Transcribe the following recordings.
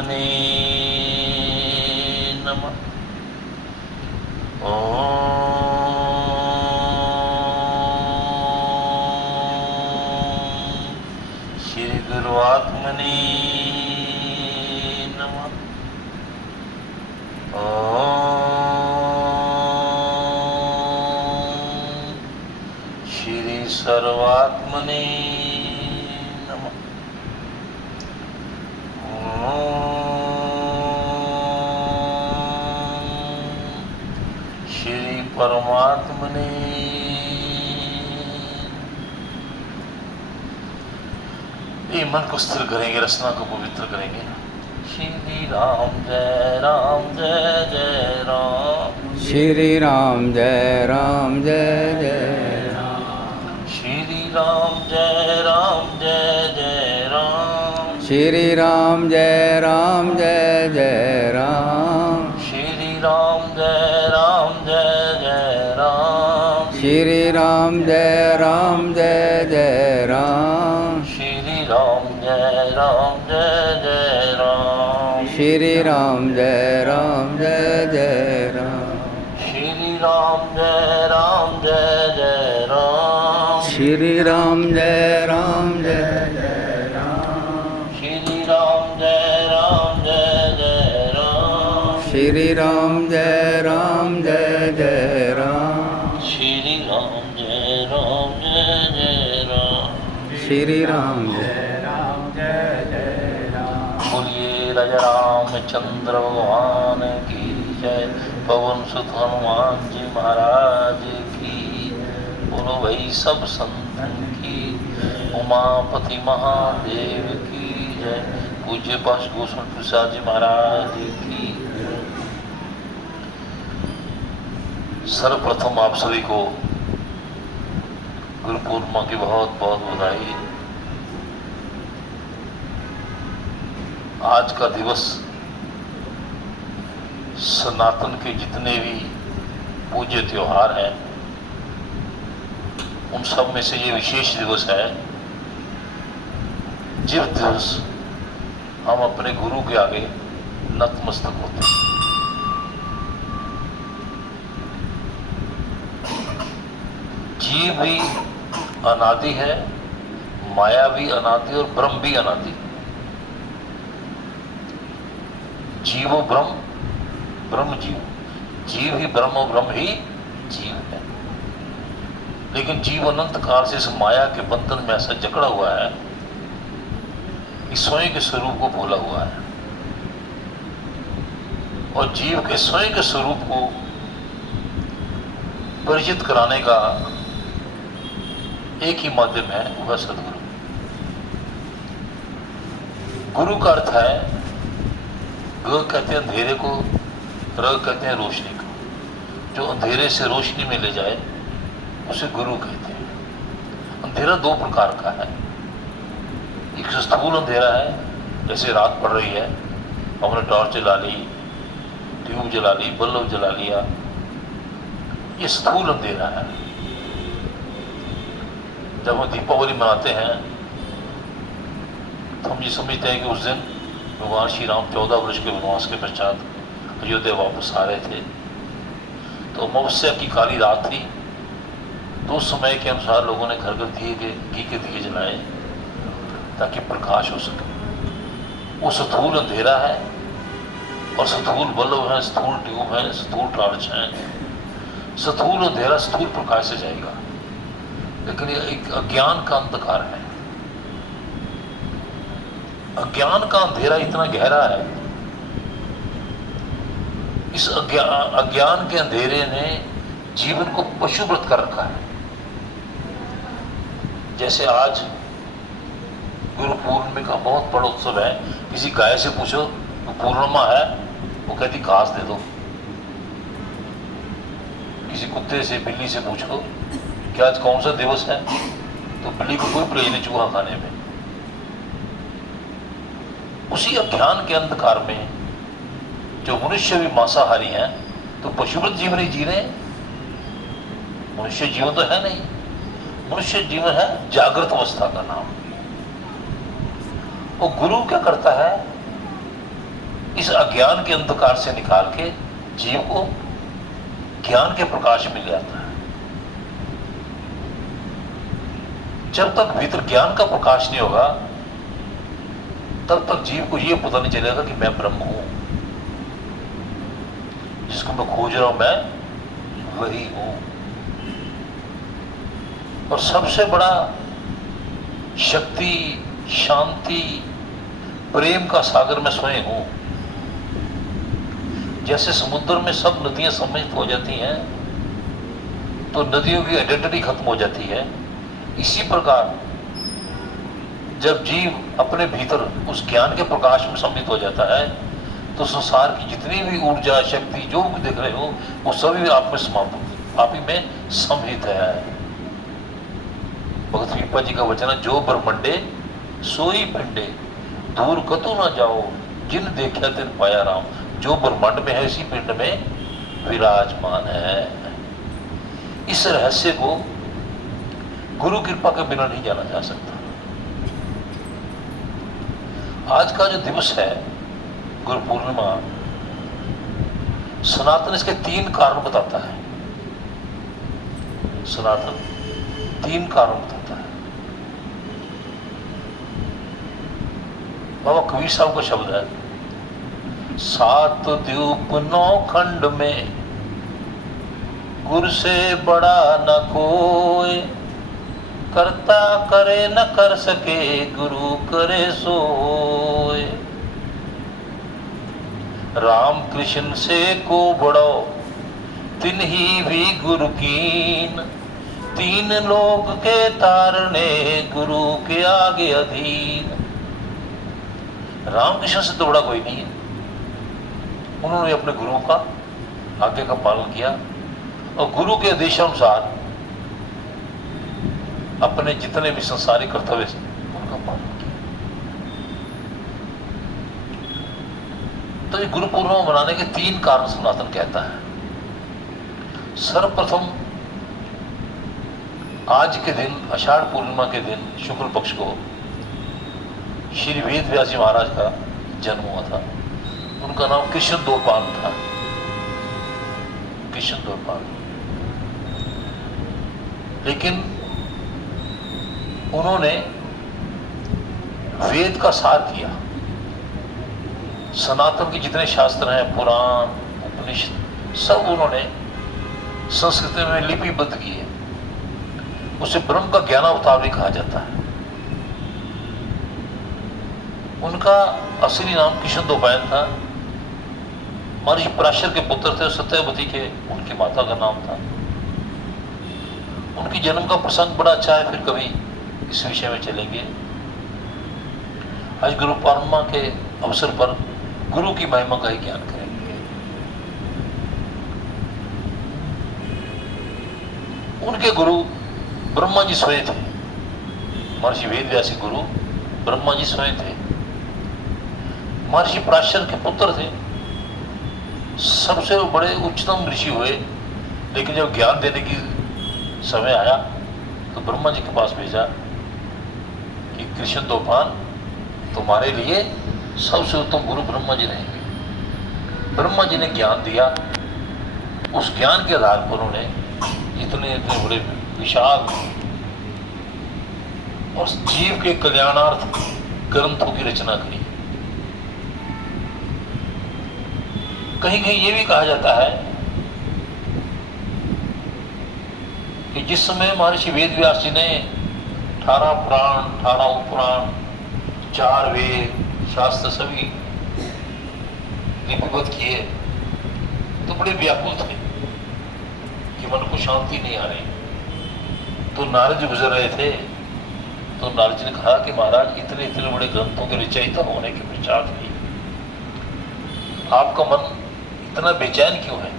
सर्वात्मने नमः। ओम श्री गुरुआत्मने नमः। ओम श्री सर्वात्मने नमः। श्री परमात्मने ये मन को स्थिर करेंगे, रचना को पवित्र करेंगे। श्री राम जय राम जय जय राम। श्री राम जय राम जय जय राम। श्री राम जय राम जय जय राम। श्री राम जय राम जय जय राम। श्री राम जय राम जय जय राम। श्री राम जय राम जय जय राम। श्री राम जय राम जय जय राम। श्री राम जय राम जय जय राम। श्री राम जय राम जय जय राम। श्री राम जय राम जय जय राम। श्री राम जय राम जय जय राम। श्री राम जय राम जय जय राम। श्री राम जय राम जय जय राम। श्री राम जय राम जय जय राम। बोलिए राजा रामचंद्र भगवान की जय। पवन सुत हनुमान जी महाराज की। बोलो भाई सब संतन की। उमापति महादेव की जय। पूज्य पास गोस्वामी प्रसाद जी महाराज की। सर्वप्रथम आप सभी को गुरु पूर्णिमा की बहुत बहुत बधाई। आज का दिवस सनातन के जितने भी पूज्य त्योहार हैं उन सब में से ये विशेष दिवस है जिस दिवस हम अपने गुरु के आगे नतमस्तक होते हैं। जीव भी अनादि है, माया भी अनादि और ब्रह्म भी अनादि। जीवो ब्रह्म, ब्रह्म जीव। जीव ही ब्रह्म और ब्रह्म ही जीव है। लेकिन जीव अनंत काल से इस माया के बंधन में ऐसा जकड़ा हुआ है कि स्वयं के स्वरूप को भूला हुआ है। और जीव के स्वयं के स्वरूप को परिचित कराने का एक ही माध्यम है, वह सदगुरु। गुरु का अर्थ है, ग कहते हैं अंधेरे को, र कहते हैं रोशनी को। जो अंधेरे से रोशनी में ले जाए उसे गुरु कहते हैं। अंधेरा दो प्रकार का है। एक स्थूल अंधेरा है, जैसे रात पड़ रही है, हमने टॉर्च जला ली, ट्यूब जला ली, बल्ब जला लिया, ये स्थूल अंधेरा है। जब हम दीपावली मनाते हैं तो हम ये समझते हैं कि उस दिन भगवान श्री राम 14 वर्ष के वनवास के पश्चात अयोध्या वापस आ रहे थे। तो अमावस्या की काली रात थी। तो उस समय के अनुसार लोगों ने घर घर घी के दिए जलाए ताकि प्रकाश हो सके। वो स्थूल अंधेरा है और स्थूल बल्ब है, स्थूल ट्यूब है, स्थूल टॉर्च है। स्थूल अंधेरा स्थूल प्रकाश से जाएगा, लेकिन ये एक अज्ञान का अंधकार है। अज्ञान का अंधेरा इतना गहरा है, इस अज्ञान के अंधेरे ने जीवन को पशुव्रत कर रखा है। जैसे आज गुरु पूर्णिमा का बहुत बड़ा उत्सव है। किसी गाय से पूछो तो पूर्णिमा है, वो कहती घास दे दो। किसी कुत्ते से, बिल्ली से पूछो कि आज कौन सा दिवस है, तो बिल्ली को कोई प्रेज नहीं चूहा खाने में। उसी अज्ञान के अंधकार में जो मनुष्य भी मांसाहारी हैं, तो पशुव्रत जीवन ही जी रहे हैं। मनुष्य जीवन तो है नहीं, मनुष्य जीवन है जागृत अवस्था का नाम। वो गुरु क्या करता है, इस अज्ञान के अंधकार से निकाल के जीव को ज्ञान के प्रकाश में ले आता है। जब तक भीतर ज्ञान का प्रकाश नहीं होगा तब तक जीव को यह पता नहीं चलेगा कि मैं ब्रह्म हूं, जिसको मैं खोज रहा हूं मैं वही हूं। और सबसे बड़ा शक्ति, शांति, प्रेम का सागर मैं स्वयं हूं। जैसे समुद्र में सब नदियां सम्मिलित हो जाती हैं तो नदियों की आइडेंटिटी खत्म हो जाती है, इसी प्रकार जब जीव अपने भीतर उस ज्ञान के प्रकाश में सम्मिलित हो जाता है तो संसार की जितनी भी ऊर्जा, शक्ति जो भी देख रहे हो वो सभी आप में समाप्त, आप ही में सम्मिलित है। भगत पीपा जी का वचन है, जो ब्रह्मंडे सोई पिंडे, दूर कतु ना जाओ, जिन देखा तिन पाया राम। जो ब्रह्मांड में है इसी पिंड में विराजमान है। इस रहस्य को गुरु कृपा के बिना नहीं जाना जा सकता। आज का जो दिवस है गुरु पूर्णिमा, सनातन इसके 3 कारण बताता है। सनातन 3 कारण बताता है। बाबा कबीर साहब का शब्द है, 7 द्वीप 9 खंड में गुरु से बड़ा न कोई, करता करे न कर सके गुरु करे सोए। राम कृष्ण से को बड़ो तिन ही भी गुरु कीन, 3 लोग के तारने गुरु के आगे अधीन। रामकृष्ण से तो बड़ा कोई नहीं है। उन्होंने अपने गुरु का आज्ञा का पालन किया और गुरु के आदेशानुसार अपने जितने भी संसारिक कर्तव्य उनका पालन किया। तो ये गुरु पूर्णिमा मनाने के 3 कारण सनातन कहता है। सर्वप्रथम आज के दिन, आषाढ़ पूर्णिमा के दिन, शुक्ल पक्ष को श्री वेद व्यास जी महाराज का जन्म हुआ था। उनका नाम कृष्ण द्वैपायन था। कृष्ण द्वैपायन। लेकिन उन्होंने वेद का सार किया। सनातन के जितने शास्त्र हैं, पुराण, उपनिषद, सब उन्होंने संस्कृत में लिपिबद्ध किए। उसे ब्रह्म का ज्ञानावतार भी कहा जाता है। उनका असली नाम कृष्ण द्वैपायन था। महर्षि पराशर के पुत्र थे, सत्यवती के उनकी माता का नाम था। उनकी जन्म का प्रसंग बड़ा अच्छा है, फिर कभी इस विषय में चलेंगे। आज गुरु पूर्णिमा के अवसर पर गुरु की महिमा का ही ज्ञान करेंगे। उनके गुरु ब्रह्मा जी स्वयं थे। महर्षि वेदव्यासी गुरु ब्रह्मा जी स्वयं थे। महर्षि पराशर के पुत्र थे, सबसे बड़े उच्चतम ऋषि हुए। लेकिन जब ज्ञान देने की समय आया तो ब्रह्मा जी के पास भेजा कि कृष्ण द्वैपायन तुम्हारे लिए सबसे उत्तम गुरु ब्रह्मा जी रहेंगे। ब्रह्मा जी ने ज्ञान दिया। उस ज्ञान के आधार पर उन्होंने इतने इतने बड़े विशाल और जीव के कल्याणार्थ ग्रंथों की रचना करी। कहीं कहीं ये भी कहा जाता है कि जिस समय महर्षि वेदव्यास जी ने 18 पुराण, 18 उपपुराण, 4 वेद शास्त्र सभी लिपिबद्ध किए तो बड़े व्याकुल थे कि मन को शांति नहीं आ रही। तो नारद जी गुजर रहे थे तो नारद जी ने कहा कि महाराज इतने इतने बड़े ग्रंथों के रचयिता होने के पश्चात भी आपका मन इतना बेचैन क्यों है?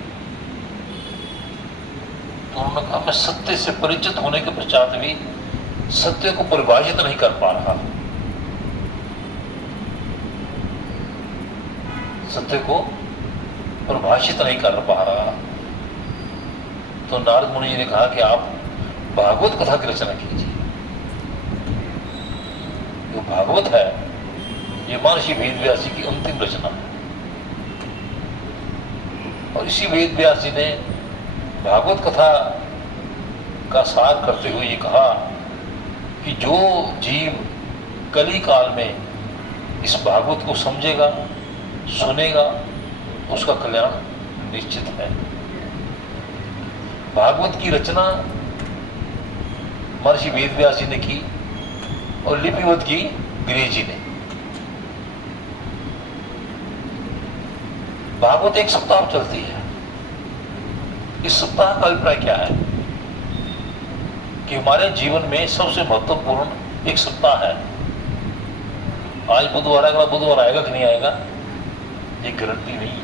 तो उन्होंने कहा मैं सत्य से परिचित होने के पश्चात भी सत्य को परिभाषित नहीं कर पा रहा। सत्य को परिभाषित नहीं कर पा रहा। तो नारद मुनि जी ने कहा कि आप भागवत कथा की रचना कीजिए। जो भागवत है ये महर्षि वेदव्यास जी की अंतिम रचना है। और इसी वेद व्यास जी ने भागवत कथा का सार करते हुए ये कहा कि जो जीव कली काल में इस भागवत को समझेगा, सुनेगा, उसका कल्याण निश्चित है। भागवत की रचना महर्षि वेद व्यास जी ने की और लिपिबद्ध की गिरीश जी ने। भागवत एक सप्ताह चलती है। इस सप्ताह का अभिप्राय क्या है कि हमारे जीवन में सबसे महत्वपूर्ण एक सप्ताह है। आज बुधवार आएगा, बुधवार आएगा कि नहीं आएगा ये गारंटी नहीं है,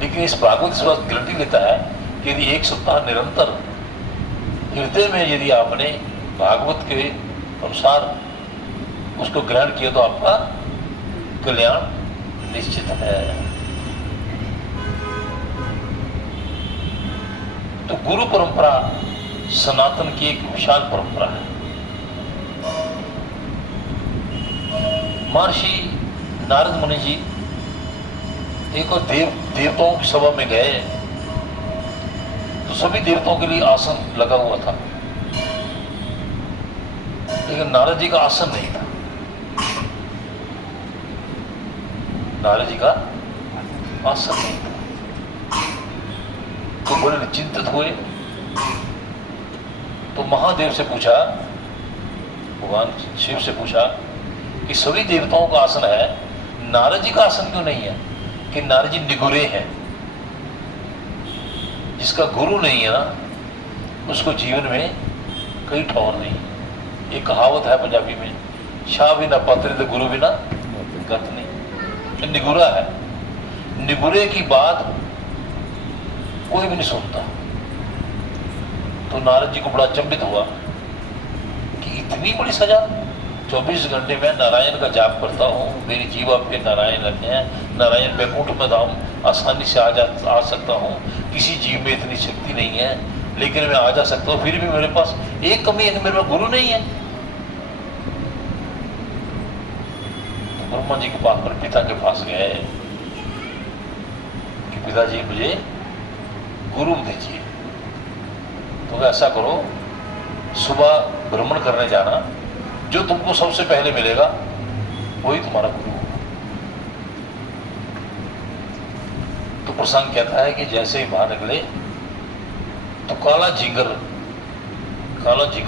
लेकिन इस भागवत इस बात गारंटी लेता है कि यदि एक सप्ताह निरंतर हृदय में यदि आपने भागवत के अनुसार उसको ग्रहण किया तो आपका कल्याण निश्चित है। तो गुरु परंपरा सनातन की एक विशाल परंपरा है। महर्षि नारद मुनि जी एक और देवताओं की सभा में गए तो सभी देवताओं के लिए आसन लगा हुआ था, लेकिन नारद जी का आसन नहीं था। नारद जी का आसन नहीं था तो बड़े चिंतित हुए। तो महादेव से पूछा, भगवान शिव से पूछा कि सभी देवताओं का आसन है, नारद जी का आसन क्यों नहीं है? कि नारद जी निगुरे हैं। जिसका गुरु नहीं है ना उसको जीवन में कई ठौर नहीं। एक कहावत है पंजाबी में, शाह भी ना पत्र तो गुरु भी ना गत नहीं। निगुरा है, निगुरे की बात कोई भी नहीं सुनता। तो नारद जी को बड़ा अचंभित हुआ कि इतनी बड़ी सजा। 24 घंटे में नारायण का जाप करता हूँ, मेरी जीवा पे नारायण रहते हैं, नारायण बैकुंठ में धाम आसानी से आ सकता हूँ, किसी जीव में इतनी शक्ति नहीं है, लेकिन मैं आ जा सकता हूँ, फिर भी मेरे पास एक कमी है, मेरे पास गुरु नहीं है। तो ब्रह्मा जी के पास पर पिता के पास गए कि पिताजी मुझे गुरु दीजिए। तो ऐसा करो, सुबह भ्रमण करने जाना, जो तुमको सबसे पहले मिलेगा वही तुम्हारा गुरु होगा। तो प्रसंग कहता है कि जैसे ही बाहर निकले तो काला झींगर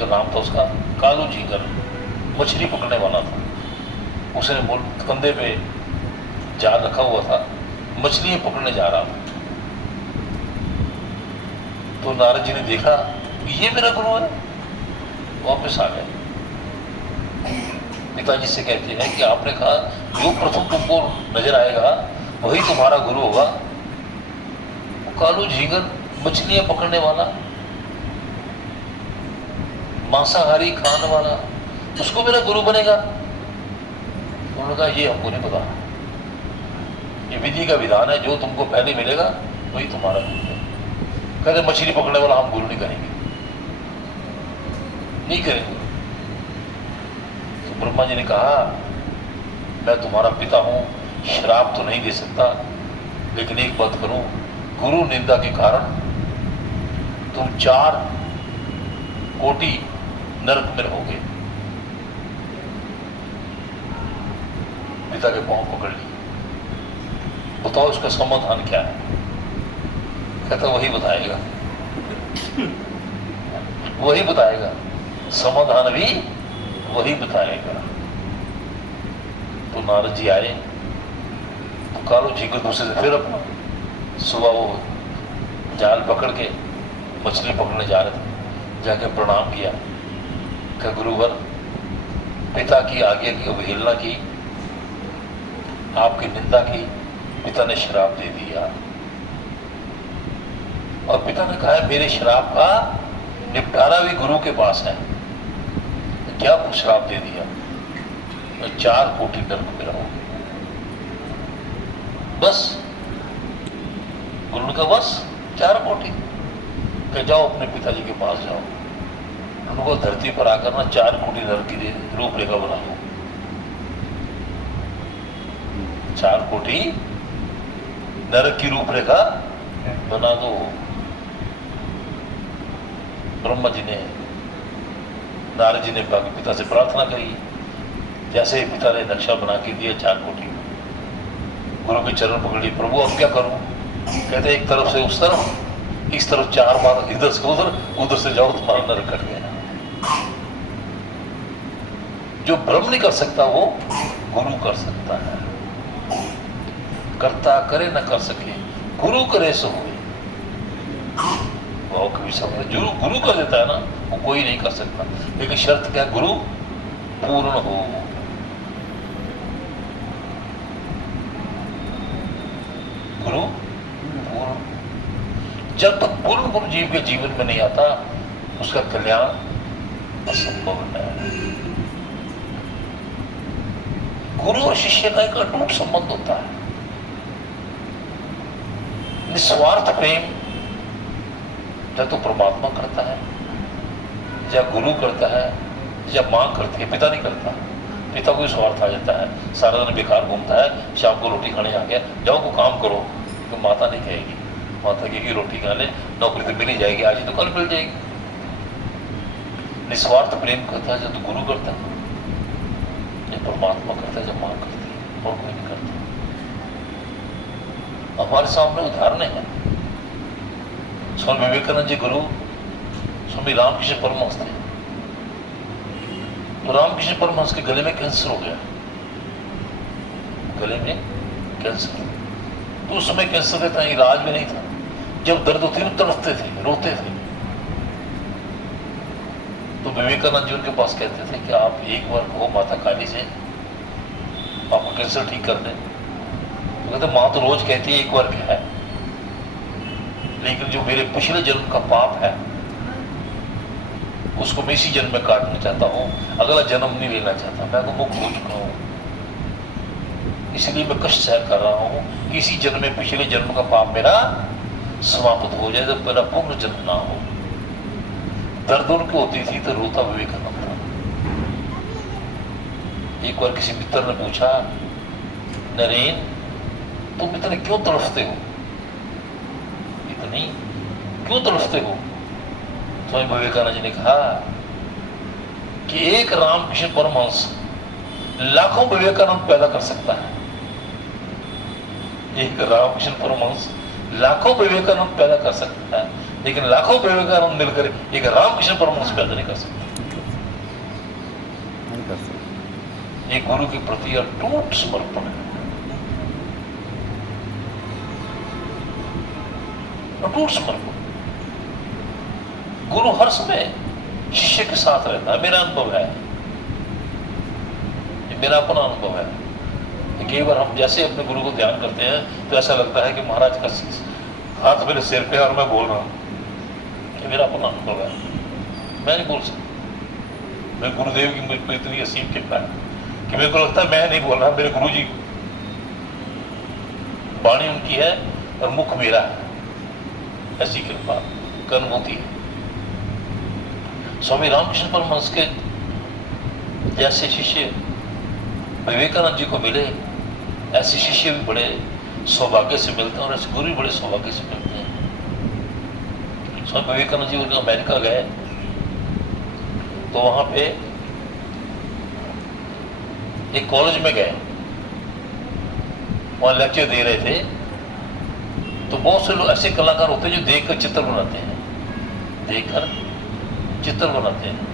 नाम था उसका, कालू झींगर मछली पकड़ने वाला था। उसने कंधे पे जाल रखा हुआ था, मछलियां पकड़ने जा रहा था। तो नारद जी ने देखा ये मेरा गुरु है, वापस आ गए। पिताजी से कहते हैं कि आपने कहा जो प्रथम तुमको नजर आएगा वही तुम्हारा गुरु होगा। कालू झींगर मछलियां पकड़ने वाला, मांसाहारी खाने वाला, उसको मेरा गुरु बनेगा? उन्होंने कहा ये हमको नहीं पता, ये विधि का विधान है, जो तुमको पहले मिलेगा वही तुम्हारा गुरु है। कहते मछली पकड़ने वाला हम गुरु नहीं करेंगे, नहीं करेंगे। तो ब्रह्मा जी ने कहा मैं तुम्हारा पिता हूं, श्राप तो नहीं दे सकता, लेकिन एक बात करूं, गुरु निंदा के कारण तुम 4 कोटि नरक में रहोगे। पिता के पांव पकड़ लिए, बताओ इसका समाधान क्या है? कहता वही बताएगा, वही बताएगा, समाधान भी वही बताएगा। तो नारद जी आए तो कालू जी को दूसरे से फिर अपना सुबह वो जाल पकड़ के मछली पकड़ने जा रहे थे, जाके प्रणाम किया कि गुरुवर पिता की आज्ञा की अवहेलना की, आपकी निंदा की, पिता ने श्राप दे दिया। और पिता ने कहा है मेरे श्राप का निपटारा भी गुरु के पास है। तो क्या श्राप दे दिया? तो 4 कोटि नरक में रहोगे। बस गुरु ने कहा बस 4 कोटि? कह जाओ अपने पिताजी के पास जाओ, उनको धरती पर आकर ना 4 कोटि नरक की रूपरेखा बनाओ। 4 कोटि नरक की रूपरेखा बना दो। ब्रह्मा जी ने, नारद जी ने पिता से प्रार्थना करी, जैसे पिता ने नक्शा बना के दिया 4 कोठी, गुरु के चरण पकड़ी, प्रभु अब क्या करूं? कहते एक तरफ से उस तरफ, इस तरफ 4 बार, इधर से उधर, उधर से जाओ, तुम्हारा नरक कट गया। जो ब्रह्म नहीं कर सकता वो गुरु कर सकता है। करता करे न कर सके, गुरु करे सो होए। वो कभी समझ, जो गुरु कर देता है ना, वो कोई नहीं कर सकता। लेकिन शर्त क्या है? गुरु पूर्ण हो। गुरु पूर्ण, जब तक पूर्ण गुरु जीव के जीवन में नहीं आता, उसका कल्याण असंभव है। गुरु और शिष्य का एक अटूट संबंध होता है, निस्वार्थ प्रेम। जब तो परमात्मा करता है, या गुरु करता है, या मां करती है, पिता नहीं करता। पिता को स्वार्थ आ जाता है, सारा दिन बेकार घूमता है, शाम को रोटी खाने आ गया, जाओ को काम करो, तो माता नहीं कहेगी। माता कहेगी रोटी खा ले, नौकरी तो मिल ही जाएगी, आज ही तो कल मिल जाएगी। निस्वार्थ प्रेम करता है जब तो गुरु करता है, जब परमात्मा करता है, जब मां करती है, और कोई नहीं करता। हमारे सामने उदाहरण है। स्वामी विवेकानंद जी गुरु स्वामी रामकृष्ण परमहंस थे। तो रामकृष्ण परमहंस के गले में कैंसर हो गया, गले में कैंसर। तो उस समय कैंसर का इतना इलाज भी नहीं था। जब दर्द होती वो तड़पते थे, रोते थे। तो विवेकानंद जी उनके पास कहते थे कि आप एक बार कहो माता काली से आपका कैंसर ठीक कर दें। तो कहते माँ तो रोज कहती है एक बार क्या है, लेकिन जो मेरे पिछले जन्म का पाप है उसको मैं इसी जन्म में काटना चाहता हूँ, अगला जन्म नहीं लेना चाहता। मैं तो मुक्त हो चुका हूँ, इसलिए मैं कष्ट सहन कर रहा हूँ। इसी जन्म में पिछले जन्म का पाप मेरा समाप्त हो जाए, जब मेरा पूर्ण जन्म ना हो। दर्द उनको होती थी तो रोता विवेकानंद था। एक बार किसी मित्र ने पूछा, नरेन तुम इतने क्यों तड़फते हो, इतनी क्यों तड़फते हो? स्वामी विवेकानंद जी ने कहा कि एक रामकृष्ण परमहंस लाखों विवेकानंद पैदा कर सकता है। एक रामकृष्ण परमहंस लाखों विवेकानंद पैदा कर सकता है, लेकिन लाखों विवेकानंद मिलकर एक रामकृष्ण परमहंस पैदा नहीं कर सकता। ये गुरु के प्रति अटूट समर्पण है, अटूट समर्पण। गुरु हर समय शिष्य के साथ रहता है। मेरा अनुभव है, मेरा अपना अनुभव है। कई बार हम जैसे अपने गुरु को ध्यान करते हैं तो ऐसा लगता है कि महाराज का हाथ मेरे सिर पे और मैं बोल रहा हूँ। ये मेरा अपना अनुभव है, मैं नहीं बोल सकता। मेरे गुरुदेव की मुझ पर इतनी असीम कृपा है कि मेरे को लगता है मैं नहीं बोल रहा, मेरे गुरु जी, वाणी उनकी है और मुख मेरा है। ऐसी कृपा का अनुभूति है। स्वामी रामकृष्ण परमहंस के जैसे शिष्य विवेकानंद जी को मिले, ऐसे शिष्य भी बड़े सौभाग्य से मिलते हैं और ऐसे गुरु भी बड़े सौभाग्य से मिलते हैं। स्वामी विवेकानंद जी अमेरिका गए तो वहां पे एक कॉलेज में गए, वहां लेक्चर दे रहे थे। तो बहुत से लोग ऐसे कलाकार होते हैं जो देखकर चित्र बनाते हैं, देखकर चित्र बनाते हैं।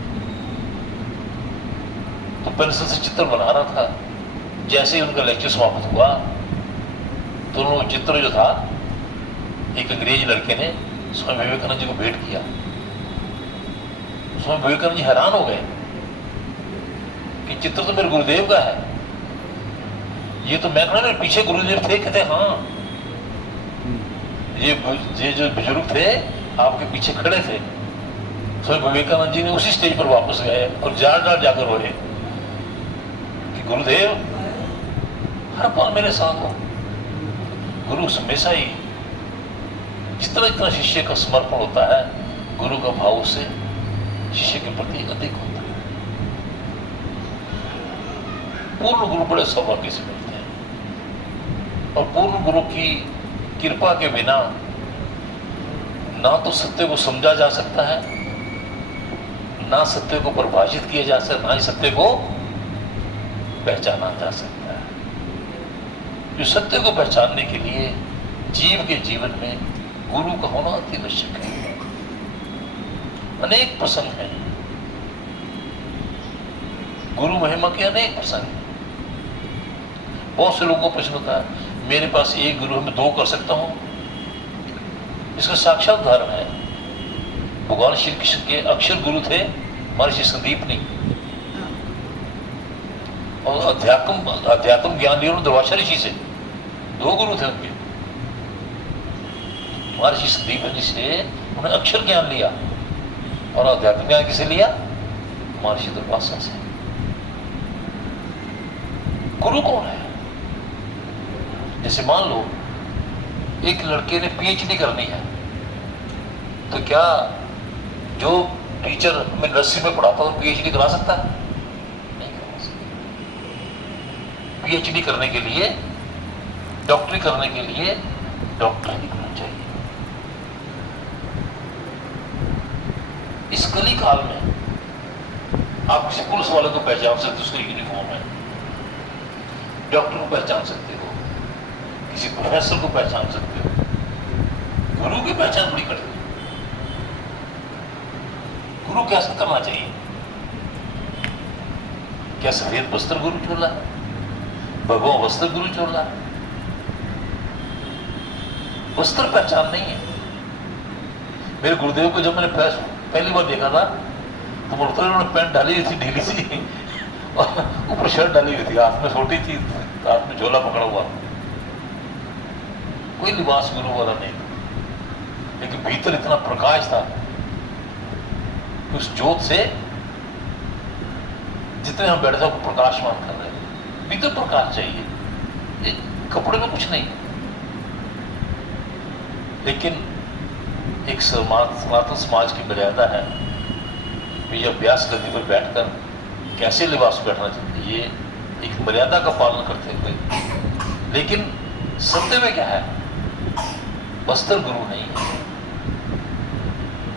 तो पेंसिल से चित्र बना रहा था। जैसे ही उनका लेक्चर समाप्त हुआ तो उन्होंने चित्र जो था, एक अंग्रेजी लड़के ने स्वामी विवेकानंद जी को भेंट किया। स्वामी विवेकानंद जी हैरान हो गए कि चित्र तो मेरे गुरुदेव का है, ये तो मैं मेरे पीछे गुरुदेव थे। कहते हाँ, ये जो बुजुर्ग थे आपके पीछे खड़े थे। स्वामी विवेकानंद जी ने उसी स्टेज पर वापस गए और जार जाकर रोए कि गुरुदेव हर पल मेरे साथ हो। गुरु हमेशा ही, जिस तरह इतना शिष्य का समर्पण होता है, गुरु का भाव उससे शिष्य के प्रति अधिक होता है। पूर्ण गुरु बड़े सौभाग्य से मिलते हैं और पूर्ण गुरु की कृपा के बिना ना तो सत्य को समझा जा सकता है, ना सत्य को परिभाषित किया जा सकता, ना ही सत्य को पहचाना जा सकता है। जो सत्य को पहचानने के लिए जीव के जीवन में गुरु का होना अति आवश्यक है। अनेक प्रसंग हैं, गुरु महिमा के अनेक प्रसंग हैं। बहुत से लोगों को प्रश्न होता है, मेरे पास एक गुरु है, मैं दो कर सकता हूं? इसका साक्षात उदाहरण है, भगवान श्री कृष्ण के अक्षर गुरु थे महर्षि संदीपनी, और अध्यात्म ज्ञान लिया उन्होंने दुर्वासा ऋषि से। दो गुरु थे उनके। महर्षि संदीपनी से उन्होंने अक्षर ज्ञान लिया, और अध्यात्म ज्ञान किसे लिया? महर्षि दुर्वासा से। गुरु कौन है? जैसे मान लो एक लड़के ने पीएचडी करनी है, तो क्या जो टीचर में नर्सरी में पढ़ाता है पीएचडी करा सकता है? नहीं करा सकता। पीएचडी करने के लिए, डॉक्टरी करने के लिए डॉक्टर ही होना चाहिए। इस कली काल में आप किसी पुलिस वाले को पहचान सकते हो, उसका यूनिफॉर्म है। डॉक्टर को पहचान सकते हो, किसी प्रोफेसर को पहचान सकते हो। गुरु की पहचान बड़ी कठिन है। गुरु कैसे करना चाहिए? क्या सफेद वस्त्र गुरु चोला, भगवा वस्त्र गुरु चोला? वस्त्र पहचान नहीं है। मेरे गुरुदेव को जब मैंने पहली बार देखा था तो मुर्तल उन्होंने पैंट डाली हुई थी ढीली सी, और ऊपर शर्ट डाली हुई थी, हाथ में छोटी थी, हाथ में झोला पकड़ा हुआ, कोई लिबास गुरु वाला नहीं था। लेकिन भीतर इतना प्रकाश था कि उस ज्योत से जितने हम बैठे थे प्रकाशमान कर रहे हैं। भीतर प्रकाश चाहिए, एक कपड़े में कुछ नहीं। लेकिन एक सनातन समाज की मर्यादा है कि ये अभ्यास गद्दी पर बैठकर कैसे लिबास बैठना चाहिए, ये एक मर्यादा का पालन करते हुए। लेकिन सत्य में क्या है? वस्त्र गुरु नहीं है,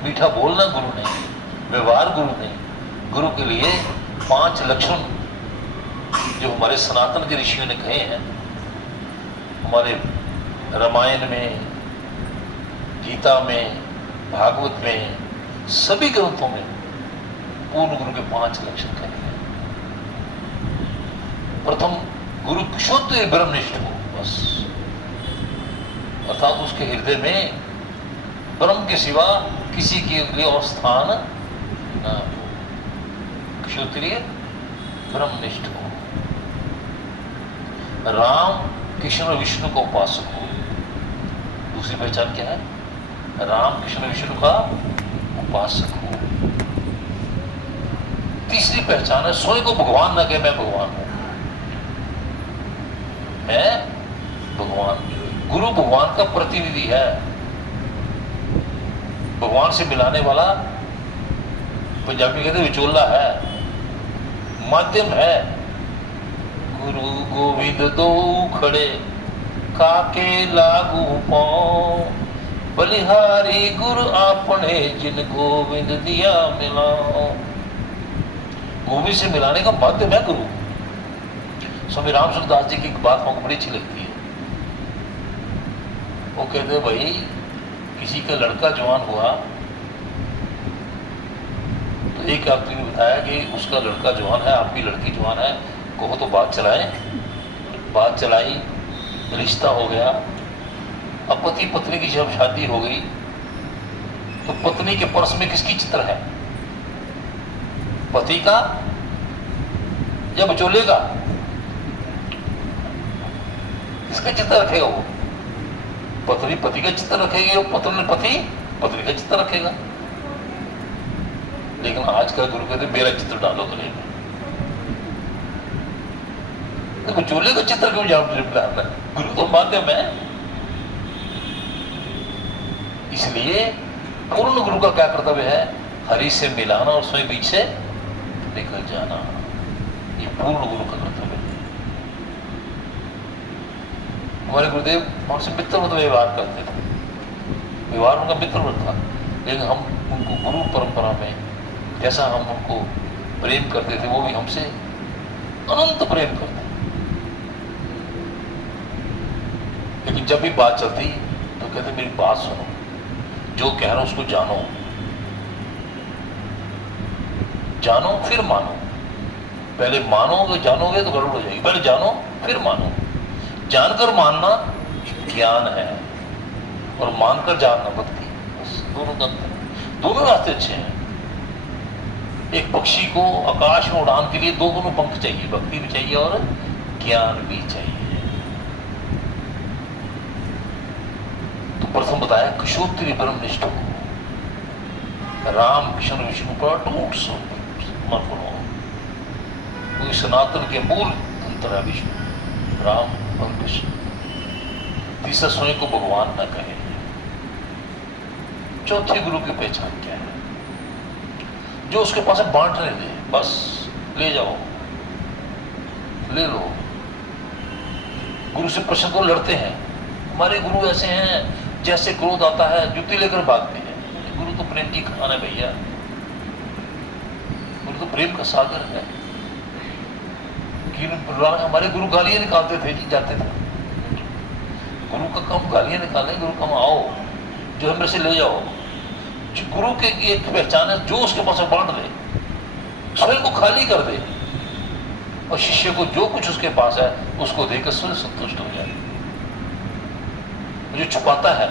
मीठा बोलना गुरु नहीं है, व्यवहार गुरु नहीं। गुरु के लिए 5 लक्षण जो हमारे सनातन के ऋषियों ने कहे हैं, हमारे रामायण में, गीता में, भागवत में, सभी ग्रंथों में पूर्ण गुरु के 5 लक्षण कहे हैं। प्रथम, गुरु शुद्ध ब्रह्मनिष्ठ हो, बस, अर्थात उसके हृदय में ब्रह्म के सिवा किसी के लिए और स्थान न हो, क्षत्रिय ब्रह्मनिष्ठ हो। राम, कृष्ण और विष्णु का उपासक हो। दूसरी पहचान क्या है? राम, कृष्ण, विष्णु का उपासक हो। तीसरी पहचान है स्वयं को भगवान न कहे, मैं भगवान हूं, मैं भगवान। गुरु भगवान का प्रतिनिधि है, भगवान से मिलाने वाला, पंजाबी कहते विचोला है, माध्यम है। गुरु गोविंद दो खड़े, काके लागू पाओ, बलिहारी गुरु आपने, जिन गोविंद दिया मिलाओ। गोविंद से मिलाने का माध्यम है गुरु। स्वामी रामचंद्र दास जी की एक बात हमको बड़ी अच्छी लगती है। वो कहते भाई, किसी का लड़का जवान हुआ तो एक आदमी ने बताया कि उसका लड़का जवान है, आपकी लड़की जवान है, कहो तो बात चलाएं। बात चलाई, रिश्ता हो गया। अब पति पत्नी की जब शादी हो गई तो पत्नी के पर्स में किसकी चित्र है? पति का या बचोले का? किसका चित्र रखेगा वो? पत्नी पति का चित्र रखेगी और पति पत्नी का चित्र रखेगा। लेकिन आज का गुरु कहते मेरा चित्र डालो गले में। तो बचोले का चित्र क्यों डालना? गुरु तो माध्यम है। इसलिए पूर्ण गुरु का क्या कर्तव्य है? हरि से मिलाना और स्वयं बीच से निकल जाना। ये पूर्ण गुरु का कर्तव्य है। हमारे गुरुदेव हमसे मित्रवत व्यवहार करते थे, व्यवहार उनका मित्रवत था, लेकिन हम उनको गुरु परंपरा में जैसा हम उनको प्रेम करते थे वो भी हमसे अनंत प्रेम करते। लेकिन जब भी बात चलती तो कहते मेरी बात सुनो, जो कह रहा हूं उसको जानो, जानो फिर मानो। पहले मानोगे जानोगे तो गड़बड़ हो जाएगी, पहले जानो फिर मानो। जानकर मानना ज्ञान है और मानकर जानना भक्ति। बस दोनों का अंतर है। दोनों रास्ते अच्छे हैं। एक पक्षी को आकाश में उड़ान के लिए दोनों पंख चाहिए, भक्ति भी चाहिए और ज्ञान भी चाहिए। तो प्रथम बताया कुशोत्तरी ब्रह्मनिष्ठ हो, राम कृष्ण विष्णु पर अटूट समर्पण हो। कोई सनातन के मूल अंतर है विष्णु राम और कृष्ण। तीसरा स्वयं को भगवान न कहे। चौथे गुरु की पहचान क्या है? जो उसके पास है बांटने दे, बस ले जाओ ले लो। गुरु से प्रश्न को लड़ते हैं, हमारे गुरु ऐसे हैं जैसे क्रोध आता है जुत्ती लेकर भागते हैं। गुरु तो प्रेम की खान है भैया, गुरु तो प्रेम का सागर है। हमारे गुरु गालियां निकालते थे जी, जाते थे। गुरु का कम गालियां निकालें, गुरु कम आओ, जो है मेरे से ले जाओ। गुरु के एक पहचान है, जो उसके पास बांट दे, स्वयं को खाली कर दे और शिष्य को जो कुछ उसके पास है उसको देकर स्वयं संतुष्ट हो जाए। जो छुपाता है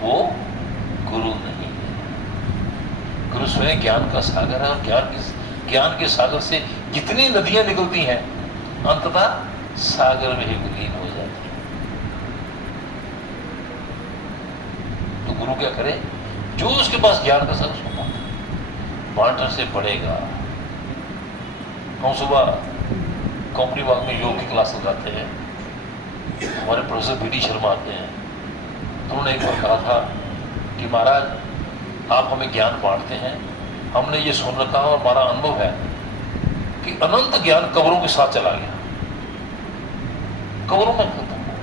वो गुरु नहीं है। गुरु स्वयं ज्ञान का सागर है और ज्ञान के सागर से जितनी नदियां निकलती हैं अंततः सागर में ही विलीन हो जाती है। तो गुरु क्या करे? जो उसके पास ज्ञान का सागर बांटने से पड़ेगा। हम सुबह कंपनी बाग में योग की क्लास लगाते हैं, हमारे प्रोफेसर बीडी शर्मा आते हैं। तो उन्होंने एक बार कहा था कि महाराज आप हमें ज्ञान बांटते हैं, हमने ये सुन रखा और हमारा अनुभव है कि अनंत ज्ञान कब्रों के साथ चला गया, कब्रों में खत्म हो।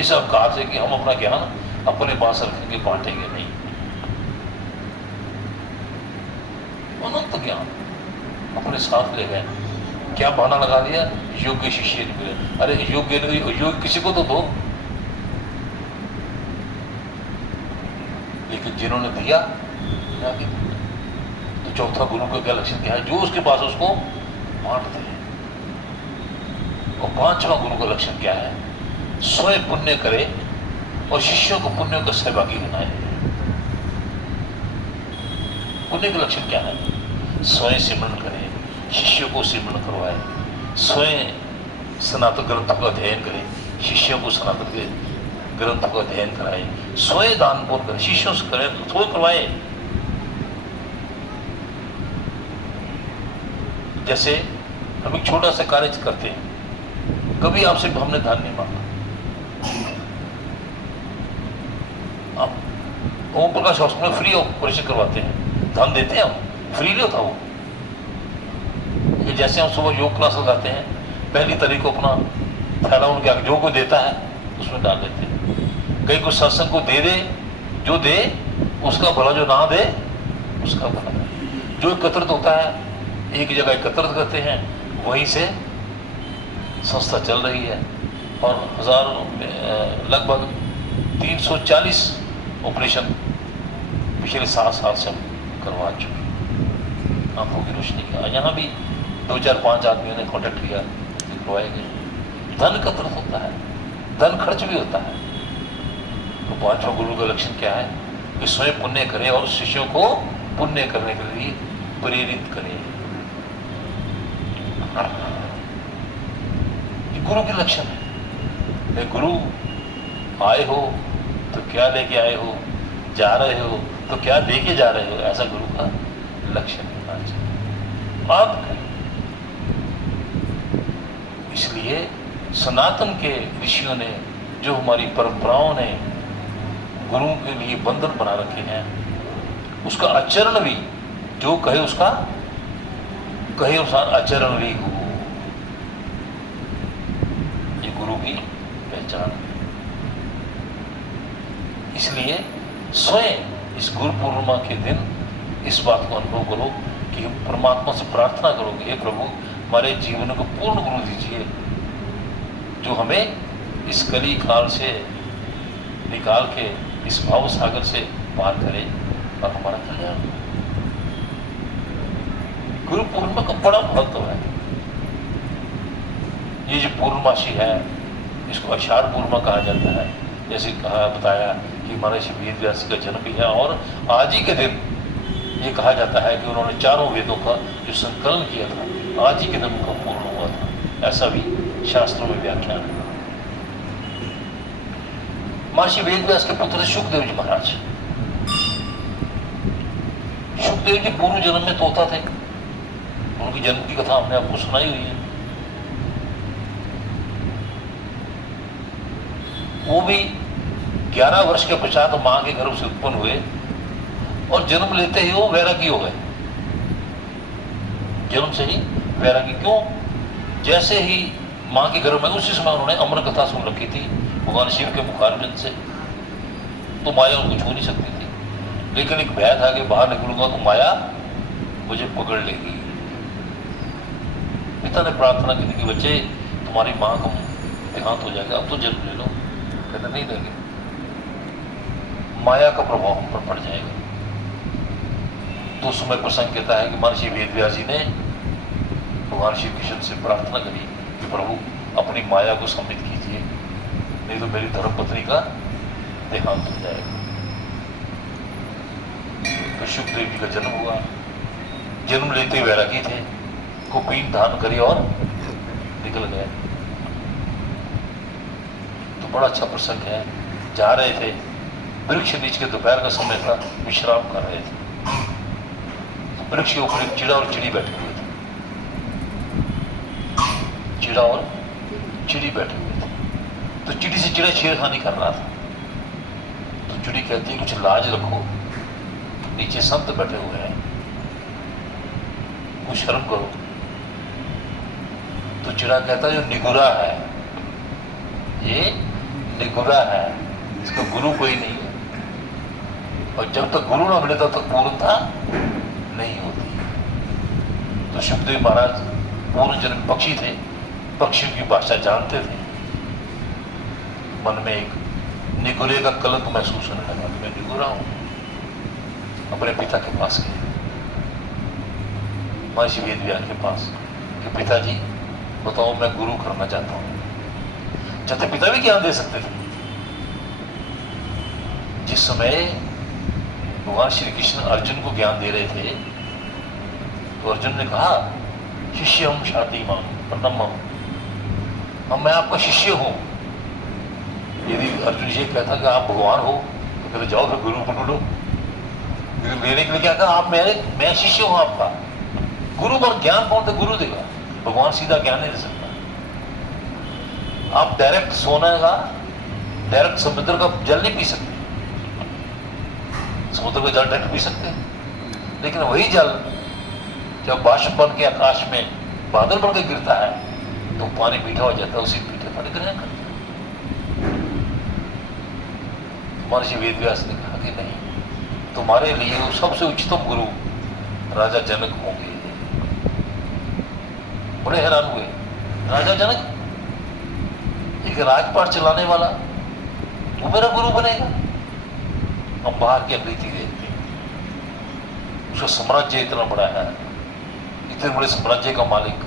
इस अवकार से कि हम अपना ज्ञान अपने पास रखेंगे, बांटेंगे नहीं। अनंत ज्ञान अपने साथ ले गए। क्या बहाना लगा दिया? योग्य शिष्य नहीं मिले। अरे योग्य किसी को तो दो। लेकिन जिन्होंने दिया तो चौथा गुरु का क्या लक्षण क्या है? जो उसके पास उसको बांट दे। और पांचवा गुरु का लक्षण क्या है? स्वयं पुण्य करे और शिष्यों को पुण्य का सहभागी बनाए। पुण्य का लक्षण क्या है? स्वयं सिमरन करे, शिष्यों को सिमरन करवाए, स्वयं सनातन ग्रंथों का अध्ययन करे, शिष्यों को सनातन के ग्रंथों का अध्ययन कराए, स्वयं दान पुण्य करे, शिष्यों से करे तो करवाए। जैसे हम एक छोटा सा कार्य करते हैं, कभी आपसे हमने धन नहीं मांगा। आप Om Prakash hospital free operation करवाते हैं, धन देते हैं हम, फ्री नहीं होता वो। ये जैसे हम सुबह योग क्लास लगाते हैं, पहली तारीख को अपना थैला उनके आगे जो कोई देता है उसमें डाल देते हैं। कहीं को सत्संग को दे दे, जो दे उसका भला, जो ना दे उसका भला। जो एकत्रित होता है एक जगह एकत्रित करते हैं, वहीं से संस्था चल रही है। और लगभग 340 ऑपरेशन पिछले 7 साल से करवा चुके। आंखों की रोशनी का यहाँ भी 2-4-5 आदमियों ने कॉन्टेक्ट किया, करवाए गए। धन एकत्रित होता है, धन खर्च भी होता है। तो पांचवा गुरु का लक्षण क्या है? कि स्वयं पुण्य करे और शिष्यों को पुण्य करने के लिए प्रेरित करे। ये गुरु के लक्षण है। गुरु आए हो तो क्या लेके आए हो, जा रहे हो तो क्या देके जा रहे हो, ऐसा गुरु का लक्षण होना चाहिए। आप इसलिए सनातन के ऋषियों ने, जो हमारी परंपराओं ने गुरुओं के लिए बंधन बना रखे हैं, उसका आचरण भी, जो कहे उसका कहे अनुसार आचरण भी हो। की पहचान है। इसलिए स्वयं इस गुरु पूर्णिमा के दिन इस बात को अनुभव करो कि परमात्मा से प्रार्थना करोगे, हे प्रभु हमारे जीवन को पूर्ण गुरु दीजिए, जो हमें इस कली काल से निकाल के इस भाव सागर से पार करे और हमारा कल्याण हो। गुरु पूर्णिमा का बड़ा महत्व है। ये जो पूर्णमासी है इसको आषाढ़ पूर्णिमा कहा जाता है। जैसे कहा बताया कि महर्षि वेद व्यास का जन्म भी है और आज ही के दिन ये कहा जाता है कि उन्होंने चारों वेदों का जो संकलन किया था आज ही के दिन उनका पूर्ण हुआ था। ऐसा भी शास्त्रों में व्याख्यान है। महर्षि वेद व्यास के पुत्र सुखदेव जी महाराज। सुखदेव जी पूर्व जन्म में तोता थे। उनकी जन्म की कथा हमने आपको सुनाई हुई है। वो भी 11 वर्ष के पश्चात मां के गर्भ से उत्पन्न हुए और जन्म लेते ही वो वैरागी हो गए। जन्म से ही वैरागी। क्यों? जैसे ही मां के गर्भ में उसी समय उन्होंने अमर कथा सुन रखी थी भगवान शिव के मुखारविंद से, तो माया उनको छू नहीं सकती थी। लेकिन एक भय था कि बाहर निकलूंगा तो माया मुझे पकड़ लेगी। पिता ने प्रार्थना की थी कि बच्चे तुम्हारी मां का देहांत हो जाएगा, अब तो जन्म ले लो। कहते नहीं लेंगे, माया का प्रभाव हम पर पड़ जाएगा। तो उस समय प्रसंग कहता है कि महर्षि वेद व्यास जी ने भगवान श्री कृष्ण से प्रार्थना करी कि प्रभु अपनी माया को सम्मित कीजिए, नहीं तो मेरी धर्मपत्नी का देहांत हो जाएगा। तो सुखदेव जी का जन्म हुआ। जन्म लेते वैरागी थे, कुपीन धारण करी और निकल गए। तो बड़ा अच्छा प्रसंग है। जा रहे थे, वृक्ष नीचे के दोपहर का समय था, विश्राम कर रहे थे। तो वृक्ष के ऊपर एक चिड़ा और चिड़ी बैठे हुए थे। चिड़ा और चिड़ी बैठे हुए थे। तो चिड़ी से चिड़ा छेड़खानी कर रहा था। तो चिड़ी कहती है कुछ लाज रखो, नीचे संत बैठे हुए हैं, कुछ शर्म करो। तो चिड़ा कहता है जो निगुरा है, ये निगुरा है, इसका गुरु कोई नहीं है, और जब तक गुरु ना मिले तब तक पूर्णता नहीं होती। तो सुखदेव महाराज पूर्ण जन्म पक्षी थे, पक्षियों की भाषा जानते थे। मन में एक निगुरे का कलंक महसूस होने लगा कि मैं निगुरा हूं। अपने पिता के पास गए, महर्षि वेद व्यास के पास, कि पिताजी बताओ मैं गुरु करना चाहता हूं। चाहते पिता भी ज्ञान दे सकते थे। जिस समय भगवान श्री कृष्ण अर्जुन को ज्ञान दे रहे थे तो अर्जुन ने कहा शिष्य हम शादी मां प्रणम, हम मैं आपका शिष्य हूं। यदि अर्जुन ये कहता कि आप भगवान हो तो कहते जाओ फिर गुरु को ढूंढो। लेने के लिए क्या कहा, आप मैं शिष्य हूं आपका। गुरु पर ज्ञान कौन था? गुरु देगा। भगवान सीधा ज्ञान नहीं दे सकता। आप डायरेक्ट सोने का, डायरेक्ट समुद्र का जल नहीं पी सकते। समुद्र का जल डायरेक्ट पी सकते हैं, लेकिन वही जल जब बाष्प बन के आकाश में बादल बन के गिरता है तो पानी मीठा हो जाता है, उसी मीठे पानी ग्रहण करता है। महर्षि वेद व्यास ने कहा कि नहीं, तुम्हारे लिए वो सबसे उच्चतम गुरु राजा जनक होंगे। बड़े हैरान हुए, राजा जनक, एक राजपाट चलाने वाला, वो मेरा गुरु बनेगा? हम बाहर की अकृति देखते हैं, उसका साम्राज्य इतना बड़ा है, इतने बड़े साम्राज्य का मालिक,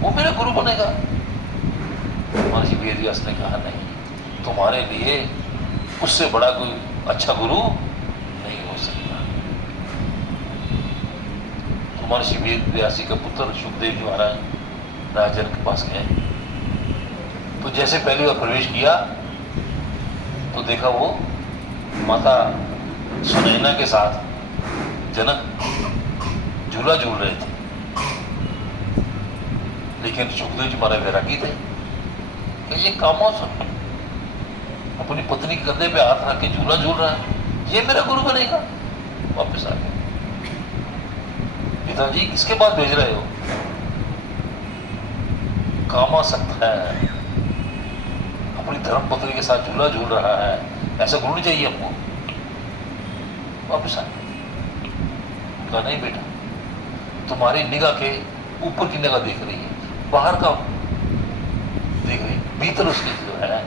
वो मेरा गुरु बनेगा? महर्षि वेद व्यास ने कहा नहीं, तुम्हारे लिए उससे बड़ा कोई अच्छा गुरु नहीं हो सकता। तो महर्षि वेद व्यास जी का पुत्र सुखदेव जी महाराज राजा जनक के पास गए। तो जैसे पहली बार प्रवेश किया तो देखा वो माता सुनैना के साथ जनक झूला झूल रहे थे। लेकिन सुखदेव जी महाराज वैरागी थे कि ये कामोत्सव अपनी पत्नी के कंधे पे हाथ रख के झूला झूल रहा है, ये मेरा गुरु बनेगा? वापस आ गए। पिताजी किसके पास भेज रहे हो? कामासक्त है, अपनी धर्म पत्नी के साथ झूला झूल रहा है, ऐसा गुरु नहीं चाहिए हमको। वापस आ कहा नहीं बेटा, तुम्हारी निगाह के ऊपर की निगाह देख रही है, बाहर का देख रही है, भीतर उसकी जो है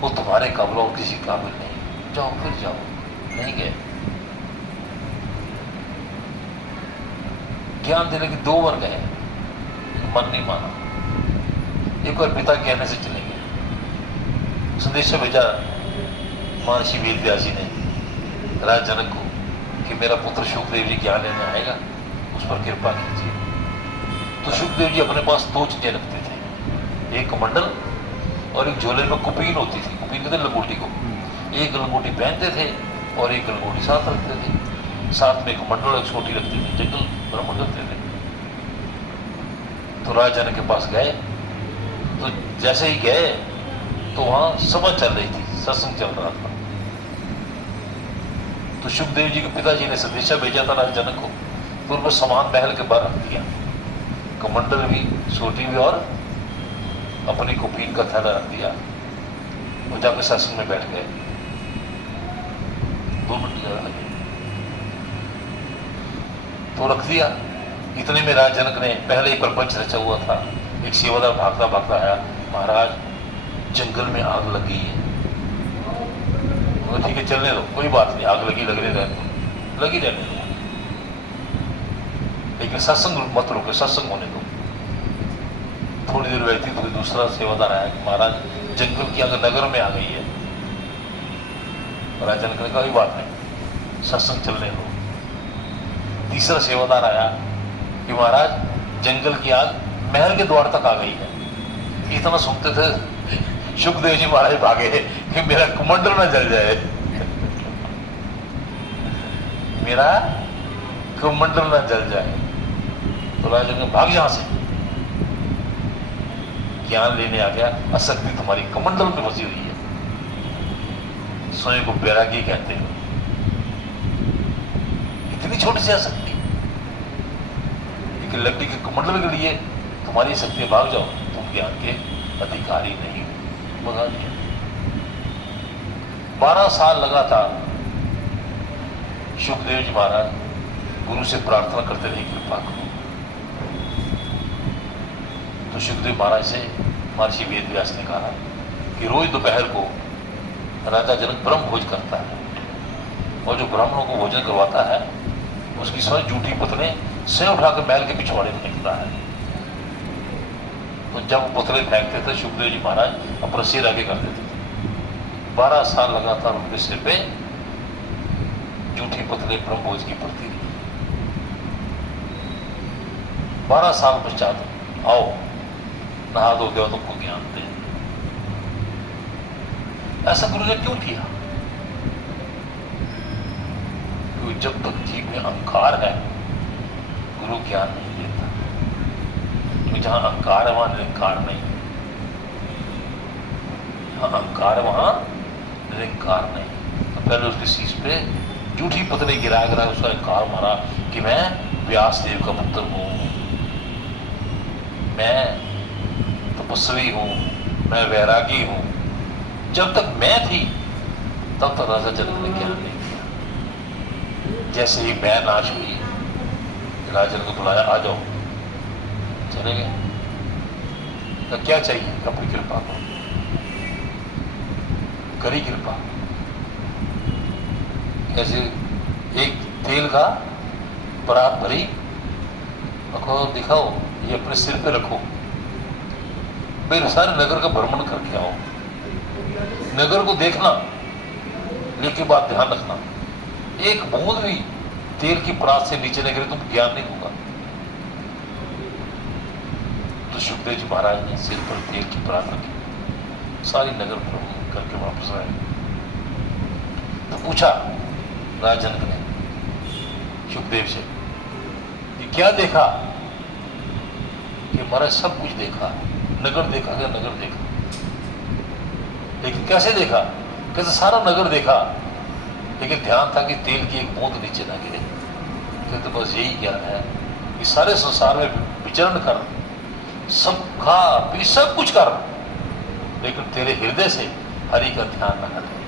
वो तुम्हारे काबिल और किसी काबिल नहीं। जाओ फिर जाओ। नहीं गए। ज्ञान देने की 2 बार गए, मन नहीं माना। एक बार पिता कहने से चले गए। संदेश भेजा महर्षि वेद व्यास जी ने राजा जनक को कि मेरा पुत्र शुकदेव जी ज्ञान लेने आएगा, उस पर कृपा कीजिए। तो शुकदेव जी अपने पास 2 चीजें रखते थे, एक कमंडल और एक झोले में कुपीन होती थी। कुपीन कहते लंगोटी को। एक लंगोटी पहनते थे और एक लंगोटी साथ रखते थे। साथ में एक कमंडल और एक छोटी रखते थे, जंगल भ्रमण करते थे। तो राजा जनक के पास गए। तो जैसे ही गए तो वहां सभा चल रही थी, सत्संग चल रहा था। तो शुकदेव जी के पिताजी ने संदेशा भेजा था राजा जनक को, तो उनको सामान महल के बाहर रख दिया, कमंडल भी, सोटी भी और अपनी कुपीन का थैला रख दिया। वो जाकर सत्संग में बैठ गए। 2 मिनट लगे तो रख दिया। इतने में राजा जनक ने पहले ही प्रपंच रचा हुआ था। एक सेवादार भागता भागता आया, महाराज जंगल में आग लगी है। ठीक है चलने दो, कोई बात नहीं, आग लगी लगने रहने दो, लगी रहने दो, लेकिन सत्संग मत रोके, सत्संग होने दो। थोड़ी देर व्यतीत हुई, दूसरा सेवादार आया कि महाराज जंगल की आग नगर में आ गई है। राजा जनक ने कहा कोई बात नहीं, सत्संग चलने दो। तीसरा सेवादार आया कि महाराज जंगल की आग महल के द्वार तक आ गई है। इतना सुनते थे शुकदेव जी महाराज भागे कि मेरा कमंडल ना जल जाए, मेरा कमंडल ना जल जाए। तो राजा ने भाग यहां से, ज्ञान लेने आ गया। आसक्ति तुम्हारी कमंडल में फंसी हुई है, स्वयं को बैरागी कहते हो। इतनी छोटी सी आसक्ति, एक लकड़ी के कमंडल के लिए तुम्हारी शक्ति, भाग जाओ, तुम ज्ञान के अधिकारी नहीं हो। भगा दिया। 12 साल लगातार शुकदेव जी महाराज गुरु से प्रार्थना करते रहे, कृपा करो। तो शुकदेव महाराज से महर्षि वेद व्यास ने कहा कि रोज दोपहर को राजा जनक ब्रह्म भोज करता है, और जो ब्राह्मणों को भोजन करवाता है उसकी स्वयं जूठी पुतले स्वयं उठाकर महल के पिछवाड़े में निकलता है। तो जब पुतले फेंकते थे शुकदेव जी महाराज अपना सिर आगे कर देते थे। 12 साल लगातार उनके सिर पे जूठी पुतले ब्रह्मभोज की पड़ती रही। 12 साल पश्चात आओ नहा धो के तुमको ज्ञान दे। ऐसा गुरु ने क्यों किया? क्योंकि जब तक जीव में अहंकार है गुरु ज्ञान नहीं देता। क्योंकि जहां अहंकार है वहां निरंकार नहीं, जहां अहंकार है वहां निरंकार नहीं। तो पहले उसकी शीश पे जूठी पत्नी गिरा उसका अहंकार मारा कि मैं व्यास देव का पुत्र हूं, मैं तपस्वी हूं, मैं वैरागी हूं। जब तक मैं थी तब तक राजा जनक ने ज्ञान नहीं दिया। जैसे ही मैं नाश हुई, राजा को बुलाया, आ जाओ। चले गए। तो क्या चाहिए? अपनी कृपा को करी कृपा। ऐसे एक तेल का परात भरी, रखो, दिखाओ, ये अपने सिर पे रखो, मेरे सारे नगर का भ्रमण करके आओ, नगर को देखना, लेकिन बात ध्यान रखना, एक बूंद भी तेल की परात से नीचे न गिरे, तुम ज्ञान नहीं होगा। तो शुकदेव जी महाराज ने सिर पर तेल की परात रखी, सारी नगर भ्रमण करके वापस आए। तो पूछा राजा जनक ने शुकदेव से, ये क्या देखा? कि महाराज सब कुछ देखा, नगर देखा गया, नगर देखा, लेकिन कैसे देखा? कैसे? सारा नगर देखा, लेकिन ध्यान था कि तेल की एक बूंद नीचे ना गिरे। तो बस यही ज्ञान है कि सारे संसार में विचरण कर, सब खा पी सब कुछ कर, लेकिन तेरे हृदय से हरि का ध्यान न हटे।